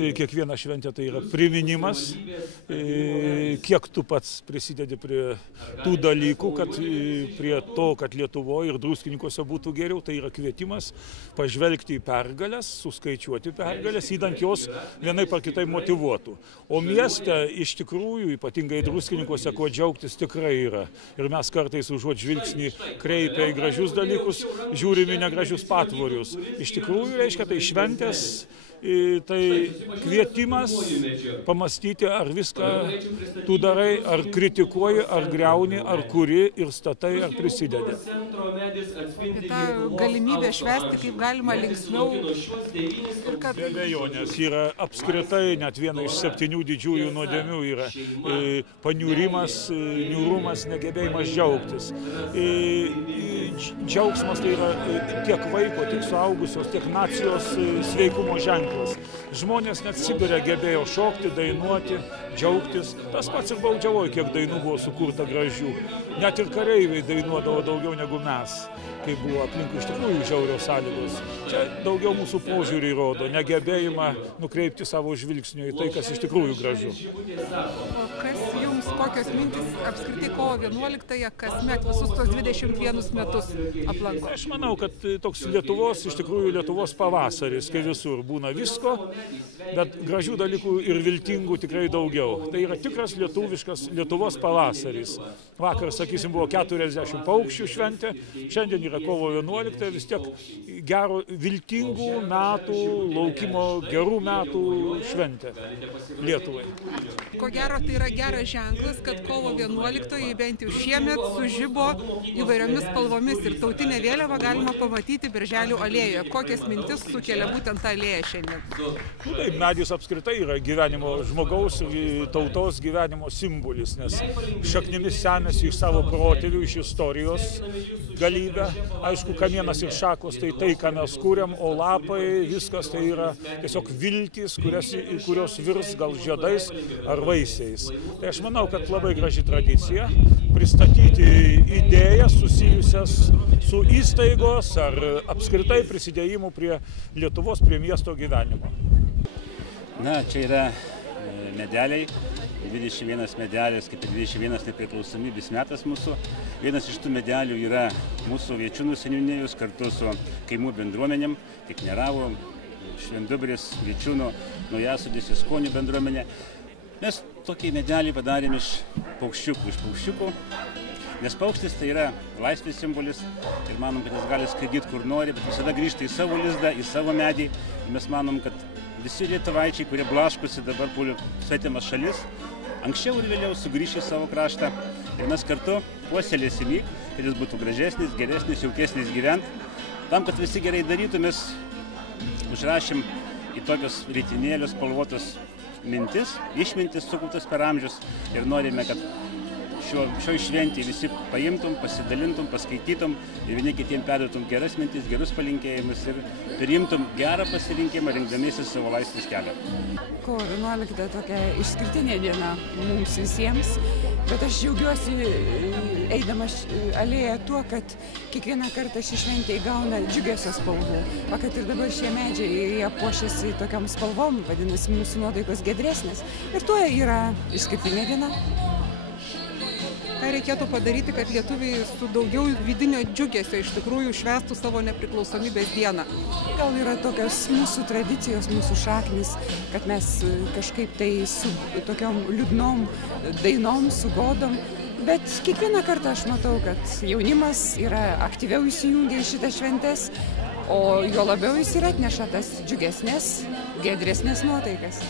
Kiekviena šventė tai yra priminimas, kiek tu pats prisidedi prie tų dalykų, kad prie to, kad Lietuvoje ir Druskininkuose būtų geriau, tai yra kvietimas pažvelgti į pergalės, suskaičiuoti pergalės, įdant jos vienaip ar kitaip motyvuotų. O mieste iš tikrųjų, ypatingai Druskininkuose, kuo džiaugtis tikrai yra. Ir mes kartais užuot žvilgsnį kreipia į gražius dalykus, žiūrime į negražius patvorius. Iš tikrųjų, reiškia, tai šventės, tai kvietimas pamastyti, ar viską tu darai, ar kritikuoji, ar griauni, ar kuri ir statai, ar prisidedi. Ta galimybė švęsti kaip galima linksmiau. Be abejonės yra apskritai net viena iš 7 didžiųjų nuodėmių yra paniūrimas, niūrumas, negebėjimas džiaugtis. Džiaugsmas tai yra tiek vaiko, tiek suaugusios, tiek nacijos sveikumo ženklas. Žmonės net Sibire gebėjo šokti, dainuoti, džiaugtis. Tas pats ir Baudžiavoje, kiek dainų buvo sukurta gražių. Net ir kareiviai dainuodavo daugiau negu mes, kai buvo aplinkui iš tikrųjų žiaurios sąlygos. Čia daugiau mūsų požiūrį rodo, negebėjimą nukreipti savo žvilgsnių į tai, kas iš tikrųjų gražu. O kas jums, kokios mintis apskritai kovo 11-ąją kasmet visus tos 21 metus aplanko? Aš manau, kad toks Lietuvos, iš tikrųjų Lietuvos pavasaris, kai visur būna visko, bet gražių dalykų ir viltingų tikrai daugiau. Tai yra tikras lietuviškas Lietuvos pavasaris. Vakar, sakysim, buvo 40 paukščių šventė, šiandien yra kovo 11, vis tiek gero, viltingų metų, laukimo gerų metų šventė Lietuvai. Ko gero, tai yra geras ženklas, kad kovo 11-oji bent jau šiemet sužibo įvairiomis spalvomis ir tautinę vėliavą galima pamatyti Birželių alėjoje. Kokias mintis sukelia būtent tą alėją šiandien? Taip, medis apskritai yra gyvenimo žmogaus, tautos gyvenimo simbolis, nes šaknimis semėsi iš savo protėvių, iš istorijos galybę. Aišku, kamienas ir šakos tai tai, ką mes kūrėm, o lapai, viskas tai yra tiesiog viltys, kurios virs gal žiedais ar vaisiais. Tai aš manau, kad labai graži tradicija pristatyti idėjas susijusias su įstaigos ar apskritai prisidėjimu prie Lietuvos, prie miesto gyvenimo. Na, čia yra medeliai, 21 medelis, kaip ir 21 nepriklausomybės metas mūsų. Vienas iš tų medelių yra mūsų Viečiūnų seniūnijos kartu su kaimų bendruomenėm, kaip Neravo, Švendubris, Viečiūnų, Naujasodis, Jaskonių bendruomenė. Mes tokį medelį padarėm iš paukščiukų, nes paukštis tai yra laisvės simbolis ir manom, kad jis gali skraidyti kur nori, bet visada grįžta į savo lizdą, į savo medį. Ir mes manom, kad visi lietuvaičiai, kurie blaškosi dabar puoliu svetimas šalis, anksčiau ir vėliau sugrįš į savo kraštą ir mes kartu puoselėsim jį, kad jis būtų gražesnis, geresnis, jaukesnis gyvent. Tam, kad visi gerai darytų, mes užrašėm į tokius ritinėlius spalvotus mintis, išmintis sukauptas per amžius ir norime, kad šioj šventėje visi paimtum, pasidalintum, paskaitytum ir vieni kitiem perduotum geras mintis, gerus palinkėjimus ir priimtum gerą pasirinkimą, rinkdamiesi savo laisvės kelią. Kovo 11 tokia išskirtinė diena mums visiems, bet aš džiaugiuosi eidamas alėją tuo, kad kiekvieną kartą ši šventė įgauna džiugesio spalvų. O kad ir dabar šie medžiai puošiasi tokiom spalvom, vadinasi, mūsų nuotaikos giedresnės. Ir tuo yra išskirtinė diena. Ką reikėtų padaryti, kad lietuviai su daugiau vidinio džiugesio iš tikrųjų švęstų savo nepriklausomybės dieną? Gal yra tokios mūsų tradicijos, mūsų šaknys, kad mes kažkaip tai su tokiom liūdnom dainom sugodom. Bet kiekvieną kartą aš matau, kad jaunimas yra aktyviau įsijungia į šitas šventes, o jo labiau jis ir atneša tas džiugesnės, giedresnės nuotaikas.